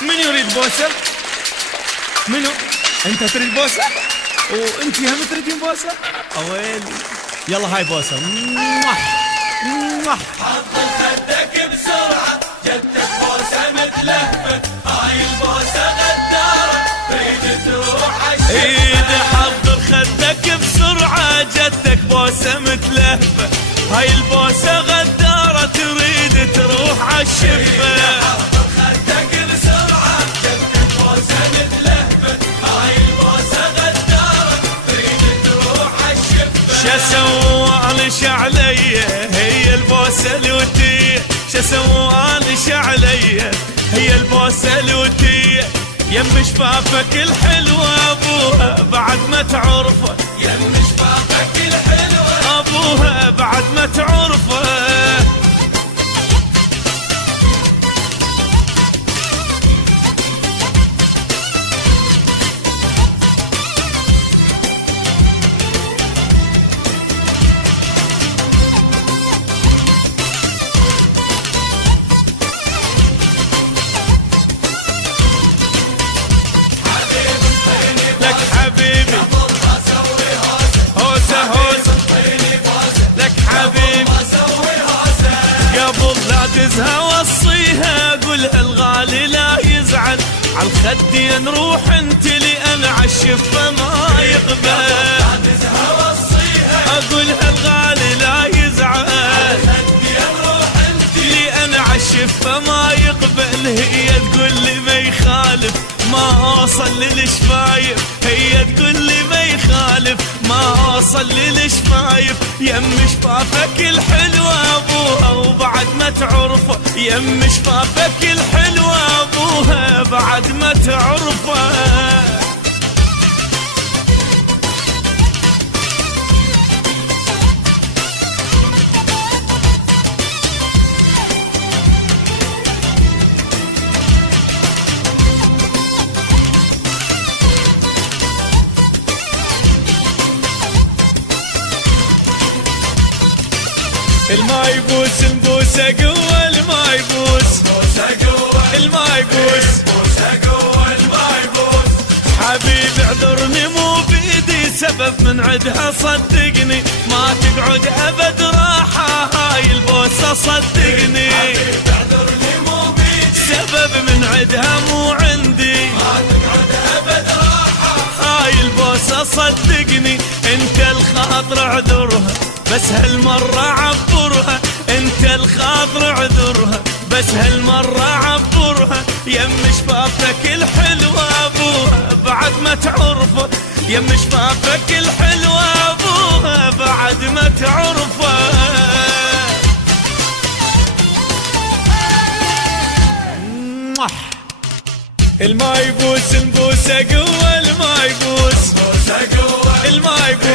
من يريد بوسة؟ منو؟ انت تريد بوسة؟ وانت هم تريدين بوسة؟ اويلي يلا هاي بوسة. عضل خدك بسرعة جدك بوسة متلهفة، هاي البوسة غدارة تريد تروح عالشفة. ايد حضر خدك بسرعة جدك بوسة متلهفة، هاي البوسة غدارة تريد تروح عالشفة. حضر خدك بسرعة جدك بوسة متلهفة، هاي البوسة غدارة تريد تروح عالشفة. شسوانش علي هي البوسة لوتي، شسوانش علي هي البوسة لوتي، يم شفافك الحلوة ابوها بعد ما تعرفه، يم شفافك الحلوة ابوها بعد ما تعرفه. لك حبيبي هوسة هوسة، لك حبيبي قبل لا تزهى وصيها قولها الغالي لا يزعل، عالخدي نروح انت لأن عالشفة ما يقبل. اقولها الغالي لا يزعل لأن عالشفة ما يقبل، هي تقول لي ما يخالف ما اوصل للشفايف، هي تقول لي ما يخالف ما اوصل للشفايف، يم شفافك الحلوة ابوها وبعد ما تعرفه، يم شفافك الحلوة ابوها بعد ما تعرفه. الما يبوس البوسة قوة، الما يبوس الما يبوس حبيبي اعذرني مو بيدي سبب من عدها صدقني، ما تقعد ابد راحة هاي البوسة صدقني، سبب من عدها مو عندي، ما تقعد ابد راحة هاي البوسة صدقني، انت الخاطر اعذرها بس هالمرة عبرها، انت الخاطر اعذرها بس هالمرة عبرها، يم شفافك الحلوة ابوها بعد ما تعرفه، يم شفافك الحلوة ابوها بعد ما تعرفه. الما يبوس البوسة قوة، الما يبوس الما يبوس